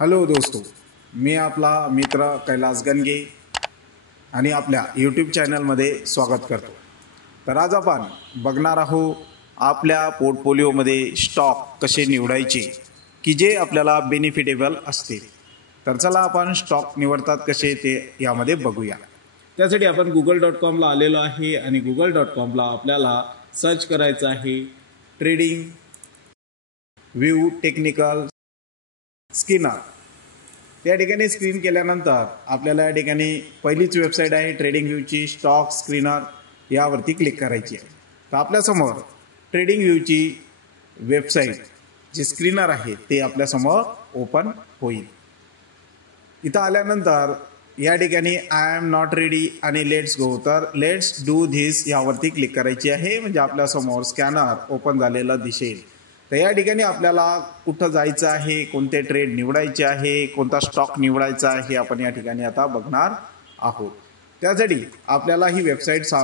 Hello दोस्तो, मी आपला मित्र कैलास गणगे आणि आपल्या यूट्यूब चॅनलमध्ये स्वागत करतो। तर आज आपण बघणार आहोत आपल्या पोर्टफोलिओमध्ये स्टॉक कसे निवडायचे की जे आपल्याला बेनिफिटेबल असतील। तर चला आपण स्टॉक निवडतात कसे ते यामध्ये बघूया। त्यासाठी आपण google.com ला आलेलो आहे आणि google.com ला आपल्याला सर्च करायचं आहे ट्रेडिंग व्यू टेक्निकल स्कॅनर। त्या ठिकाणी स्क्रीन केल्यानंतर आपल्याला या ठिकाणी पहिलीच वेबसाईट आहे ट्रेडिंग व्ह्यूची स्टॉक स्क्रीनर, यावरती क्लिक करायची आहे। तर आपल्यासमोर ट्रेडिंग व्ह्यूची वेबसाईट जे स्क्रीनर आहे ते आपल्यासमोर ओपन होईल। इथं आल्यानंतर या ठिकाणी आय एम नॉट रेडी आणि लेट्स गो, तर लेट्स डू धिस यावरती क्लिक करायची आहे। म्हणजे आपल्यासमोर स्कॅनर ओपन झालेला दिसेल। तर या ठिकाणी आपल्याला कुठं जायचं आहे, कोणते ट्रेड निवडायचे आहे, कोणता स्टॉक निवडायचा आहे आपण या ठिकाणी आता बघणार आहोत। त्यासाठी आपल्याला ही वेबसाईट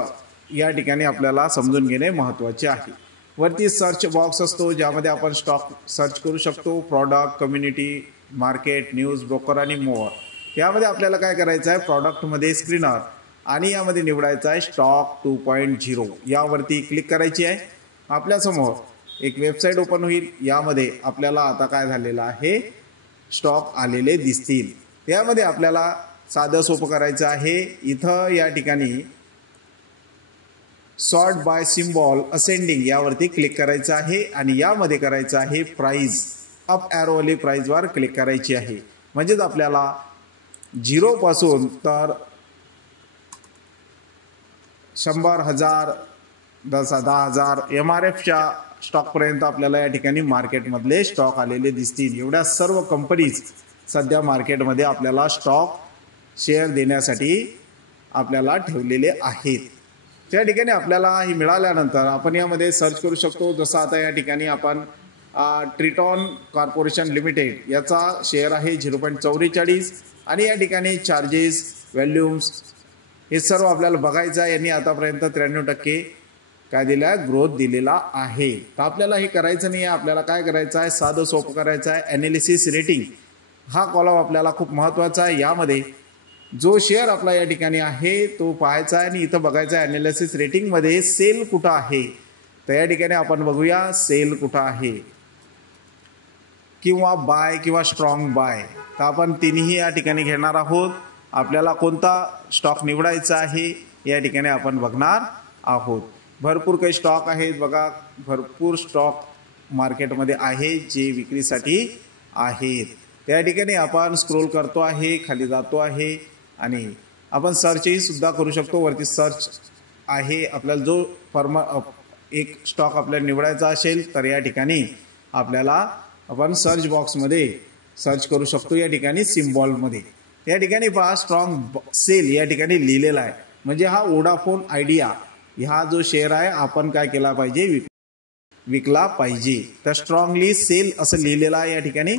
या ठिकाणी आपल्याला समजून घेणे महत्त्वाचे आहे। वरती सर्च बॉक्स असतो ज्यामध्ये आपण स्टॉक सर्च करू शकतो, product, community, market, news, broker आणि मोअर। यामध्ये आपल्याला काय करायचं आहे, प्रॉडक्टमध्ये स्क्रीनर आणि यामध्ये निवडायचं आहे स्टॉक 2.0 यावरती क्लिक करायची आहे। आपल्यासमोर एक वेबसाईट ओपन होईल। यामध्ये आपल्याला आता काय झालेलं आहे, स्टॉक आलेले दिसतील। त्यामध्ये आपल्याला साधं सोपं करायचं आहे। इथं या ठिकाणी सॉर्ट बाय सिम्बॉल असेंडिंग यावरती क्लिक करायचं आहे आणि यामध्ये करायचं आहे प्राइस, अप ॲरोवाली प्राइसवर क्लिक करायची आहे। म्हणजेच आपल्याला 0 पासून तर 100, 1000, 10,000 MRFच्या स्टॉकपर्यंत आपल्याला या ठिकाणी मार्केटमधले स्टॉक आलेले दिसतील। एवढ्या सर्व कंपनीज सध्या मार्केटमध्ये आपल्याला स्टॉक शेअर देण्यासाठी आपल्याला ठेवलेले आहेत। त्या ठिकाणी आपल्याला ही मिळाल्यानंतर आपण यामध्ये सर्च करू शकतो। जसं आता या ठिकाणी आपण ट्रिटॉन कॉर्पोरेशन लिमिटेड याचा शेअर आहे 0.44 आणि या ठिकाणी चार्जेस, व्हॅल्यूम्स हे सर्व आपल्याला बघायचं आहे। यांनी आतापर्यंत 93% काय दिला आहे, ग्रोथ दिलेला आहे। तर आपल्याला हे करायचं नाही आहे। आपल्याला काय करायचं आहे, साधं सोपं करायचं आहे। ॲनालिसिस रेटिंग हा कॉलम आपल्याला खूप महत्त्वाचा आहे। यामध्ये जो शेअर आपला या ठिकाणी आहे तो पाहायचा आहे आणि इथं बघायचं आहे ॲनालिसिस रेटिंगमध्ये सेल कुठं आहे। तर या ठिकाणी आपण बघूया सेल कुठं आहे किंवा बाय किंवा स्ट्रॉंग बाय। तर आपण तिन्ही या ठिकाणी घेणार आहोत। आपल्याला कोणता स्टॉक निवडायचा आहे या ठिकाणी आपण बघणार आहोत। भरपूर काही स्टॉक आहेत बघा, भरपूर स्टॉक मार्केटमध्ये आहे जे विक्रीसाठी आहेत। त्या ठिकाणी आपण स्क्रोल करतो आहे, खाली जातो आहे आणि आपण सर्चही सुद्धा करू शकतो। वरती सर्च आहे। आपल्याला जो एक स्टॉक आपल्याला निवडायचा असेल तर या ठिकाणी आपल्याला आपण सर्च बॉक्समध्ये सर्च करू शकतो। या ठिकाणी सिम्बॉलमध्ये या ठिकाणी पहा स्ट्रॉंग सेल या ठिकाणी लिहिलेला आहे। म्हणजे हा वोडाफोन आयडिया हा जो शेअर आहे आपण काय केला पाहिजे, विकला पाहिजे। तर स्ट्रॉंगली सेल असं लिहिलेलं आहे या ठिकाणी।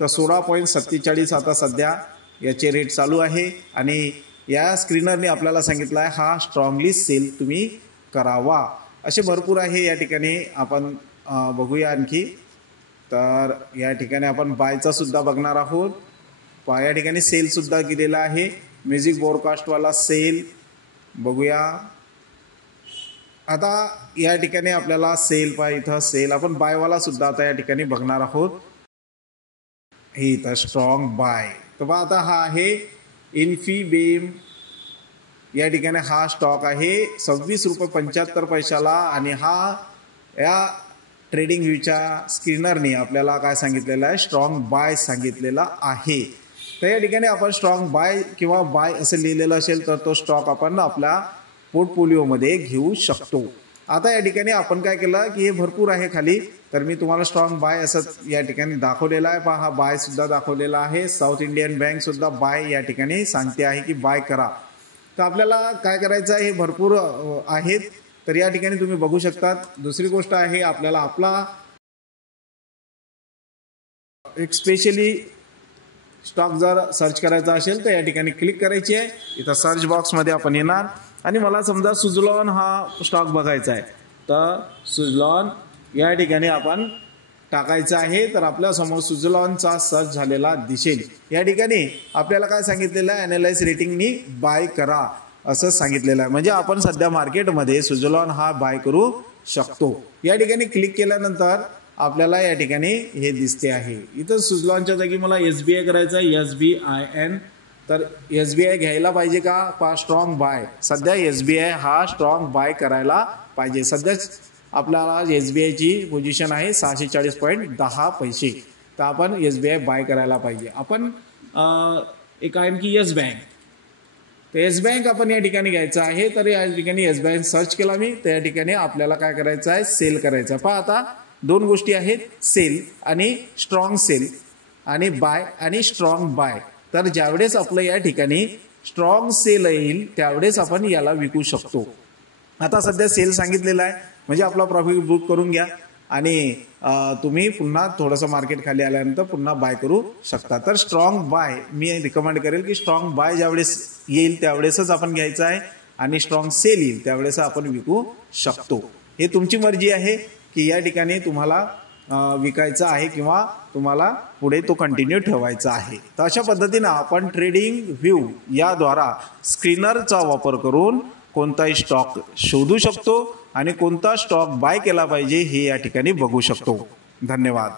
तर 16.47 आता सध्या याचे रेट चालू आहे आणि या स्क्रीनरने आपल्याला सांगितलं आहे हा स्ट्रॉंगली सेल तुम्ही करावा। असे भरपूर आहे या ठिकाणी आपण बघूया आणखी। तर या ठिकाणी आपण बायचा सुद्धा बघणार आहोत। या ठिकाणी सेल सुद्धा दिलेला आहे। म्युझिक ब्रॉडकास्टवाला सेल बघूया। आता या ठिकाणी आपल्याला सेल इथं सेल आपण बायवाला सुद्धा आता या ठिकाणी बघणार आहोत। हे इथं स्ट्रॉंग बाय। तर आता हा आहे इन्फीबीम या ठिकाणी हा स्टॉक आहे 26.75 रुपयाला आणि हा या ट्रेडिंग व्ह्यूच्या स्क्रीनरने आपल्याला काय सांगितलेलं आहे, स्ट्रॉंग बाय सांगितलेला आहे। तर या ठिकाणी आपण स्ट्रॉंग बाय किंवा बाय असं लिहिलेलं असेल तर तो स्टॉक आपण आपल्या पोर्टफोलिओमध्ये घेऊ शकतो। आता या ठिकाणी आपण काय केलं की हे भरपूर आहे खाली, तर मी तुम्हाला स्ट्रॉंग बाय असं या ठिकाणी दाखवलेला आहे। पहा हा बाय सुद्धा दाखवलेला आहे। साऊथ इंडियन बँक सुद्धा बाय या ठिकाणी सांगते आहे की बाय करा। तर आपल्याला काय करायचं आहे, हे भरपूर आहेत तर या ठिकाणी तुम्ही बघू शकता। दुसरी गोष्ट आहे आपल्याला आपला एक स्पेशली स्टॉक जर सर्च करायचा असेल तर या ठिकाणी क्लिक करायची आहे। इथं सर्च बॉक्समध्ये आपण येणार आणि मला समजा सुझलॉन हा स्टॉक बघायचा आहे। तर सुझलॉन या ठिकाणी आपण टाकायचं आहे तर आपल्या समोर सुझलॉनचा सर्च झालेला दिसेल. या ठिकाणी आपल्याला काय सांगितलेलं आहे, ॲनालाइज रेटिंगनी बाय करा असं सांगितलेलं आहे. म्हणजे आपण सध्या मार्केटमध्ये सुझलॉन हा बाय करू शकतो. या ठिकाणी क्लिक केल्यानंतर आपल्याला या ठिकाणी हे दिसते आहे. इथं सुझलॉनच्या जागी मला SBI करायचं आहे, SBIN. तर SBI घ्यायला पाहिजे का स्ट्रॉंग बाय? सध्या SBI हा स्ट्रॉंग बाय करायला पाहिजे. सध्याच आपल्याला SBIची पोझिशन आहे 640.10 पैसे. तर आपण SBI बाय करायला पाहिजे. आपण एक आहे की येस बँक, तर येस बँक आपण या ठिकाणी घ्यायचं आहे. तर या ठिकाणी येस बँक सर्च केला मी, तर या ठिकाणी आपल्याला काय करायचं आहे, सेल करायचं. पहा आता दोन गोष्टी आहेत, सेल आणि स्ट्रॉंग सेल आणि बाय आणि स्ट्रॉंग बाय. तर ज्यावेळेस आपलं या ठिकाणी स्ट्रॉंग सेल येईल त्यावेळेस आपण याला विकू शकतो. आता सध्या सेल सांगितलेला आहे म्हणजे आपला प्रॉफिट बुक करून घ्या आणि तुम्ही पुन्हा थोडंसं मार्केट खाली आल्यानंतर पुन्हा बाय करू शकता. तर स्ट्रॉंग बाय मी रिकमेंड करेल की स्ट्रॉंग बाय ज्यावेळेस येईल त्यावेळेसच आपण घ्यायचं आहे आणि स्ट्रॉंग सेल येईल त्यावेळेस आपण विकू शकतो. हे तुमची मर्जी आहे की या ठिकाणी तुम्हाला विकायचा आहे किंवा तुम्हाला पुढे तो कंटिन्यू ठेवायचा आहे. तर अशा पद्धतीनं आपण ट्रेडिंग व्ह्यू याद्वारा स्क्रीनरचा वापर करून कोणताही स्टॉक शोधू शकतो आणि कोणता स्टॉक बाय केला पाहिजे हे या ठिकाणी बघू शकतो. धन्यवाद.